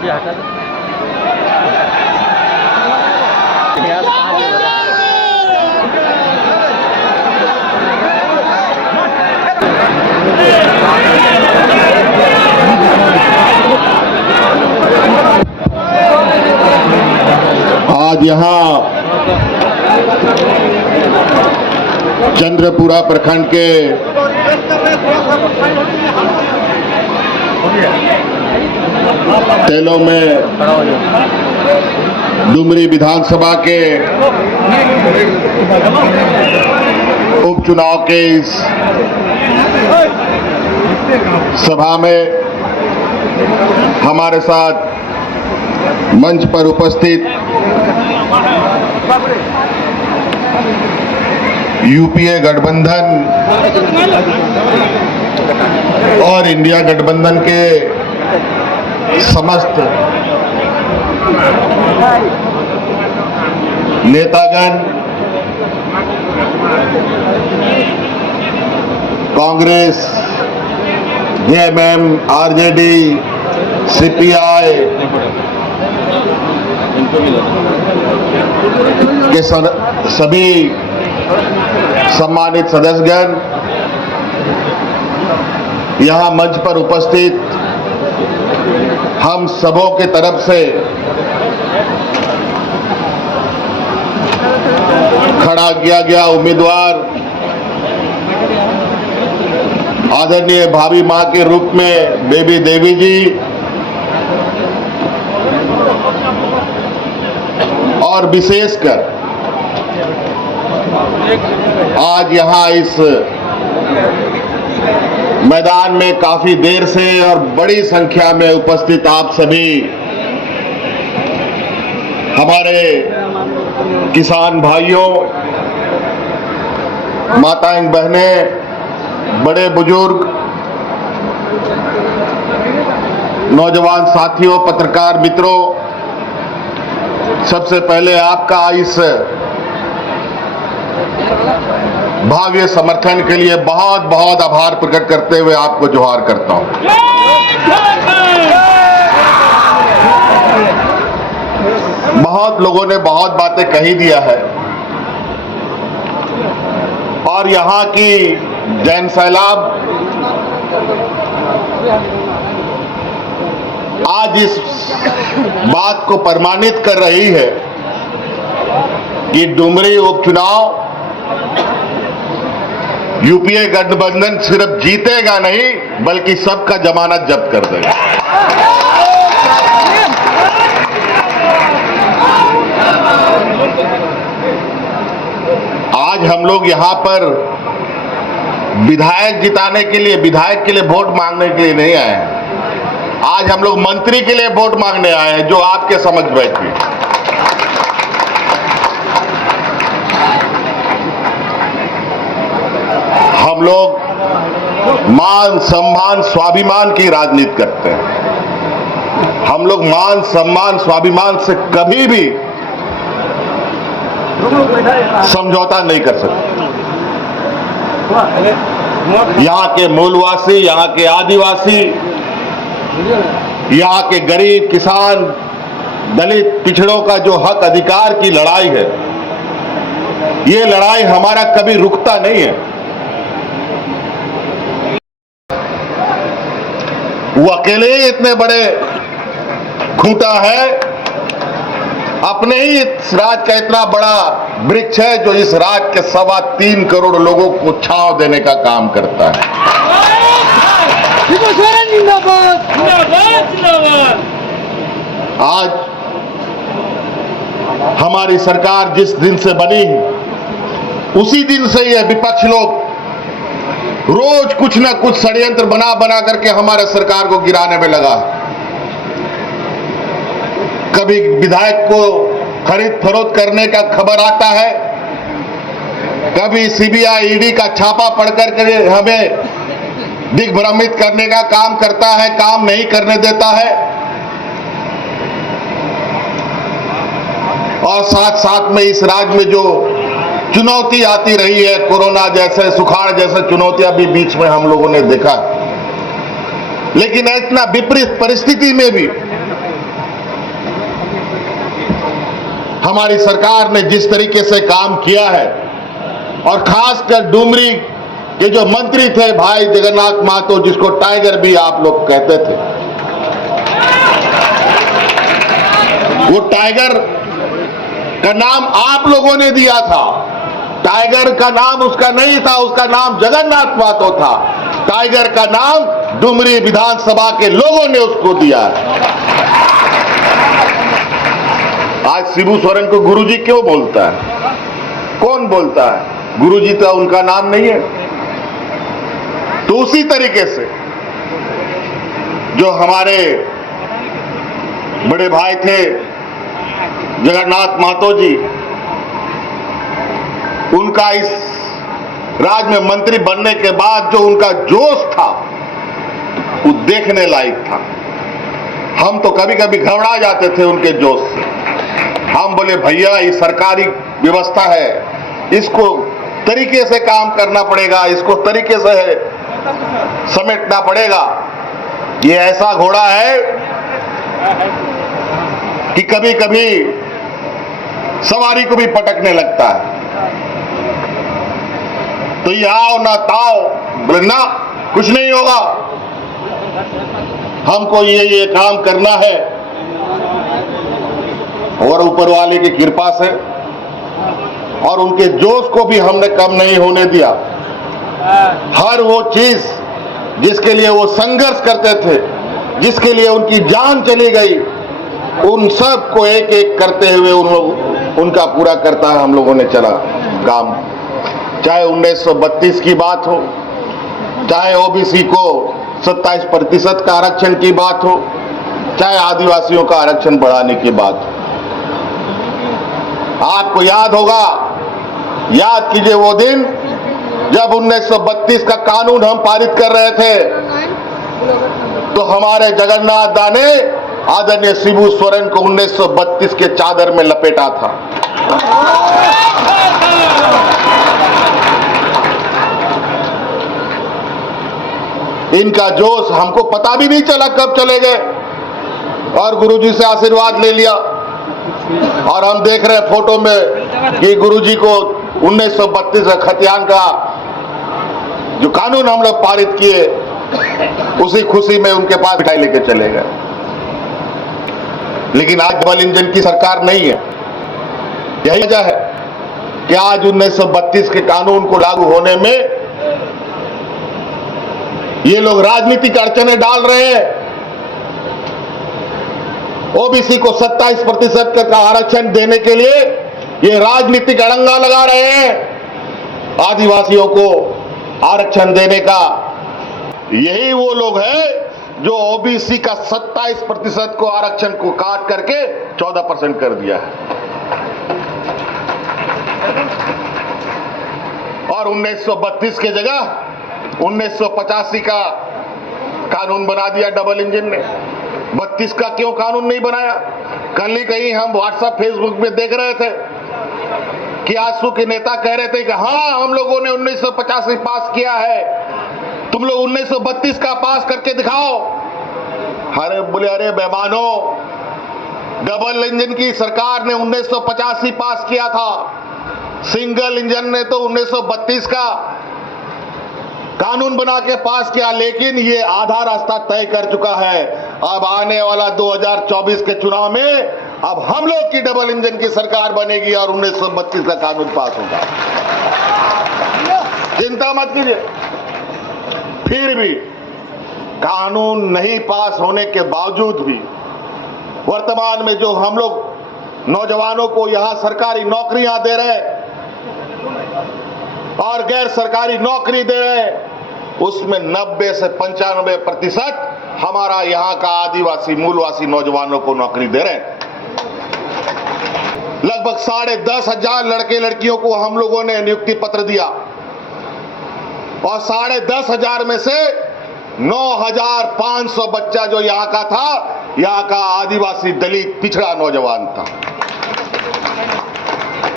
आज यहाँ चंद्रपुरा प्रखंड के तेलों में डुमरी विधानसभा के उपचुनाव के इस सभा में हमारे साथ मंच पर उपस्थित यूपीए गठबंधन और इंडिया गठबंधन के समस्त नेतागण, कांग्रेस, जेएमएम, आरजेडी, सीपीआई के सभी सम्मानित सदस्यगण, यहाँ मंच पर उपस्थित हम सबों के तरफ से खड़ा किया गया उम्मीदवार आदरणीय भावी मां के रूप में बेबी देवी जी और विशेषकर आज यहाँ इस मैदान में काफी देर से और बड़ी संख्या में उपस्थित आप सभी हमारे किसान भाइयों, माताएं, बहनें, बड़े बुजुर्ग, नौजवान साथियों, पत्रकार मित्रों, सबसे पहले आपका इस भव्य समर्थन के लिए बहुत बहुत आभार प्रकट करते हुए आपको जोहार करता हूं। बहुत लोगों ने बहुत बातें कही दिया है और यहाँ की जैन सैलाब आज इस बात को प्रमाणित कर रही है कि डुमरी उपचुनाव यूपीए गठबंधन सिर्फ जीतेगा नहीं बल्कि सबका जमानत जब्त कर देगा। आज हम लोग यहां पर विधायक जिताने के लिए, विधायक के लिए वोट मांगने के लिए नहीं आए हैं। आज हम लोग मंत्री के लिए वोट मांगने आए हैं जो आपके समझ बैठे। हम लोग मान सम्मान स्वाभिमान की राजनीति करते हैं। हम लोग मान सम्मान स्वाभिमान से कभी भी समझौता नहीं कर सकते। यहाँ के मूलवासी, यहाँ के आदिवासी, यहाँ के गरीब, किसान, दलित, पिछड़ों का जो हक अधिकार की लड़ाई है, ये लड़ाई हमारा कभी रुकता नहीं है। वो अकेले ही इतने बड़े खूंटा है, अपने ही इस राज का इतना बड़ा वृक्ष है जो इस राज के 3.25 करोड़ लोगों को छांव देने का काम करता है। आज हमारी सरकार जिस दिन से बनी उसी दिन से ये विपक्ष लोग रोज कुछ ना कुछ षड्यंत्र बना बना करके हमारे सरकार को गिराने में लगा। कभी विधायक को खरीद फरोख्त करने का खबर आता है, कभी सीबीआई ईडी का छापा पढ़ करके हमें दिग्भ्रमित करने का काम करता है, काम नहीं करने देता है। और साथ साथ में इस राज्य में जो चुनौती आती रही है, कोरोना जैसे, सुखाड़ जैसे चुनौतियां भी बीच में हम लोगों ने देखा। लेकिन इतना विपरीत परिस्थिति में भी हमारी सरकार ने जिस तरीके से काम किया है, और खासकर डुमरी के जो मंत्री थे भाई जगन्नाथ महतो, जिसको टाइगर भी आप लोग कहते थे, वो टाइगर का नाम आप लोगों ने दिया था। टाइगर का नाम उसका नहीं था, उसका नाम जगन्नाथ महतो था। टाइगर का नाम डुमरी विधानसभा के लोगों ने उसको दिया है। आज शिबू सोरेन को गुरुजी क्यों बोलता है? कौन बोलता है? गुरुजी तो उनका नाम नहीं है। तो उसी तरीके से जो हमारे बड़े भाई थे जगन्नाथ महतो जी, उनका इस राज्य में मंत्री बनने के बाद जो उनका जोश था वो देखने लायक था। हम तो कभी कभी घबरा जाते थे उनके जोश से। हम बोले भैया ये सरकारी व्यवस्था है, इसको तरीके से काम करना पड़ेगा, इसको तरीके से समेटना पड़ेगा। ये ऐसा घोड़ा है कि कभी कभी सवारी को भी पटकने लगता है। तो ये आओ ना ताओ, बोले ना कुछ नहीं होगा, हमको ये काम करना है। और ऊपर वाले की कृपा से और उनके जोश को भी हमने कम नहीं होने दिया। हर वो चीज जिसके लिए वो संघर्ष करते थे, जिसके लिए उनकी जान चली गई, उन सब को एक एक करते हुए उनका पूरा करता है हम लोगों ने चला काम। चाहे 1932 की बात हो, चाहे ओबीसी को 27% का आरक्षण की बात हो, चाहे आदिवासियों का आरक्षण बढ़ाने की बात हो। आपको याद होगा, याद कीजिए वो दिन जब 1932 का कानून हम पारित कर रहे थे, तो हमारे जगन्नाथ दा ने आदरणीय शिबू सोरेन को 1932 के चादर में लपेटा था। इनका जोश हमको पता भी नहीं चला कब चले गए, और गुरुजी से आशीर्वाद ले लिया। और हम देख रहे हैं फोटो में कि गुरुजी को 1932 खतियान का जो कानून हम लोग पारित किए, उसी खुशी में उनके पास मिठाई लेके चले गए। लेकिन आज डबल इंजन की सरकार नहीं है। यही वजह है कि आज 1932 के कानून को लागू होने में ये लोग राजनीतिक अड़चने डाल रहे हैं। ओबीसी को 27% का आरक्षण देने के लिए ये राजनीतिक अड़ंगा लगा रहे हैं। आदिवासियों को आरक्षण देने का यही वो लोग हैं जो ओबीसी का 27% को आरक्षण को काट करके 14% कर दिया है। और 1932 के जगह 1985 का कानून बना दिया डबल इंजन ने। 32 का क्यों कानून नहीं बनाया? कल ही कहीं हम व्हाट्सएप फेसबुक में देख रहे थे कि आजसू के नेता कह रहे थे कि हाँ हम लोगों ने 1985 पास किया है, तुम लोग 1932 का पास करके दिखाओ। अरे बोले अरे बेमानो, डबल इंजन की सरकार ने 1985 पास किया था, सिंगल इंजन ने तो 1932 का कानून बना के पास किया। लेकिन ये आधा रास्ता तय कर चुका है। अब आने वाला 2024 के चुनाव में अब हम लोग की डबल इंजन की सरकार बनेगी और 1932 का कानून पास होगा। चिंता मत कीजिए। फिर भी कानून नहीं पास होने के बावजूद भी वर्तमान में जो हम लोग नौजवानों को यहां सरकारी नौकरियां दे रहे हैं और गैर सरकारी नौकरी दे रहे हैं, उसमें 90 से 95% हमारा यहाँ का आदिवासी मूलवासी नौजवानों को नौकरी दे रहे हैं। लगभग 10,500 लड़के लड़कियों को हम लोगों ने नियुक्ति पत्र दिया और 10,500 में से 9,500 बच्चा जो यहाँ का था, यहाँ का आदिवासी दलित पिछड़ा नौजवान था।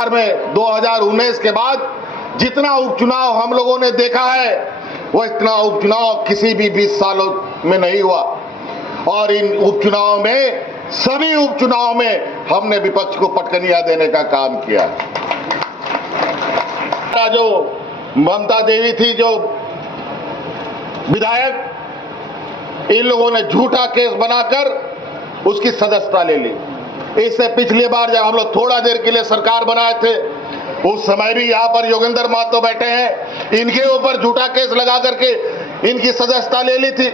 में 2019 के बाद जितना उपचुनाव हम लोगों ने देखा है, वो इतना उपचुनाव किसी भी 20 सालों में नहीं हुआ। और इन उपचुनाव में सभी उपचुनाव में हमने विपक्ष को पटकनियां देने का काम किया। जो ममता देवी थी, जो विधायक, इन लोगों ने झूठा केस बनाकर उसकी सदस्यता ले ली। इससे पिछली बार जब हम लोग थोड़ा देर के लिए सरकार बनाए थे, उस समय भी यहां पर योगेंद्र महतो बैठे हैं, इनके ऊपर झूठा केस लगा करके इनकी सदस्यता ले ली थी।